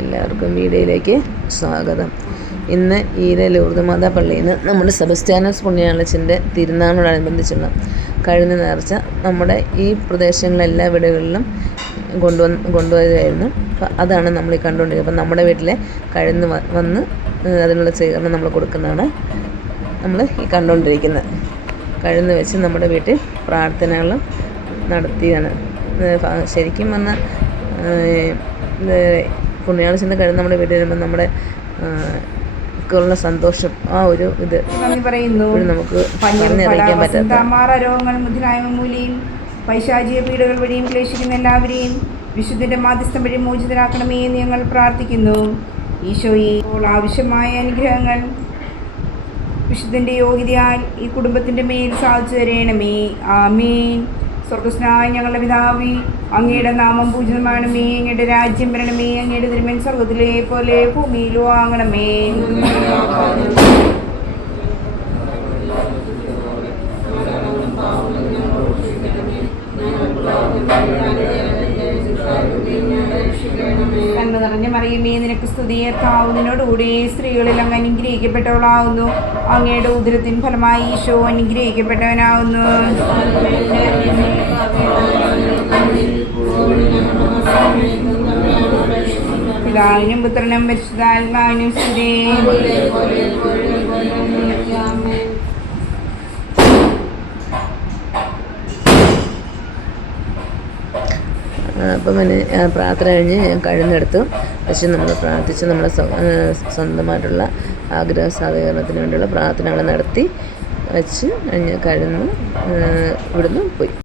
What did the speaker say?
എല്ലാവർക്കും വീഡിയോയിലേക്ക് സ്വാഗതം. ഇന്ന് ഈര ലൂർദ് മാതാ പള്ളിയിൽ നിന്ന് നമ്മുടെ സെബസ്ത്യാനോസ് പുണ്യാളച്ചൻ്റെ തിരുനാളിനോടനുബന്ധിച്ചുള്ള കഴുന്ന് നേർച്ച നമ്മുടെ ഈ പ്രദേശങ്ങളിലെല്ലാ വീടുകളിലും കൊണ്ടുവരികയായിരുന്നു. അപ്പോൾ അതാണ് നമ്മൾ ഈ കണ്ടുകൊണ്ടിരിക്കുന്നത്. അപ്പം നമ്മുടെ വീട്ടിലെ കഴുന്ന് വന്ന് അതിനുള്ള സ്വീകരണം നമ്മൾ കൊടുക്കുന്നതാണ് നമ്മൾ ഈ കണ്ടുകൊണ്ടിരിക്കുന്നത്. കഴുന്ന് വെച്ച് നമ്മുടെ വീട്ടിൽ പ്രാർത്ഥനകളും നടത്തിയാണ്. ശരിക്കും പറഞ്ഞാൽ പുണ്യാളച്ചൻ്റെ കഴുന്ന് നമ്മുടെ വീട്ടിൽ വരുമ്പോൾ നമ്മുടെ ഉള്ള സന്തോഷം, ആ ഒരു ഇത് നമുക്ക് പറഞ്ഞറിയിക്കാൻ പറ്റാത്ത രോഗങ്ങൾ മുതലായ മൂലയും പൈശാചിക പീഡകൾ വഴിയും ക്ലേശിക്കുന്ന എല്ലാവരെയും വിശുദ്ധന്റെ മാധ്യസ്ഥം വഴി മോചിതരാക്കണമേ എന്ന് ഞങ്ങൾ പ്രാർത്ഥിക്കുന്നു. ഈശോയെ, ആവശ്യമായ അനുഗ്രഹങ്ങൾ വിശുദ്ധന്റെ യോഗ്യതയാൽ ഈ കുടുംബത്തിന്റെ മേൽ സാധിച്ചു തരണമേ. ആമേൻ. സ്വർഗസ്നായ ഞങ്ങളുടെ പിതാവേ, അങ്ങയുടെ നാമം പൂജിതമാണമേ. അങ്ങയുടെ രാജ്യം വരണമേ. അങ്ങയുടെ തിരുമേൻ സ്വർഗത്തിലെ പോലെ ഭൂമിയിലും ആകണമേ. നന്മ നിറഞ്ഞ മറിയമേ, നിനക്ക് സ്തുതി. കർത്താവിനോടുകൂടി സ്ത്രീകളിൽ അങ്ങ് അനുഗ്രഹിക്കപ്പെട്ടവളാകുന്നു. അങ്ങയുടെ ഉദരത്തിൻ ഫലമായി ഈശോ അനുഗ്രഹിക്കപ്പെട്ടവനാകുന്നു. പിതാവിനും പുത്രനും പരിശുദ്ധാത്മാവിനും സ്തുതി. അപ്പം പ്രാർത്ഥന കഴിഞ്ഞ് ഞാൻ കഴുന്നെടുത്തു. പക്ഷെ നമ്മൾ പ്രാർത്ഥിച്ച് നമ്മളെ സ്വന്തമായിട്ടുള്ള ആഗ്രഹ സാധീകരണത്തിന് വേണ്ടിയുള്ള പ്രാർത്ഥനകൾ നടത്തി വെച്ച് കഴിഞ്ഞ് കഴുന്ന് ഇവിടുന്ന് പോയി.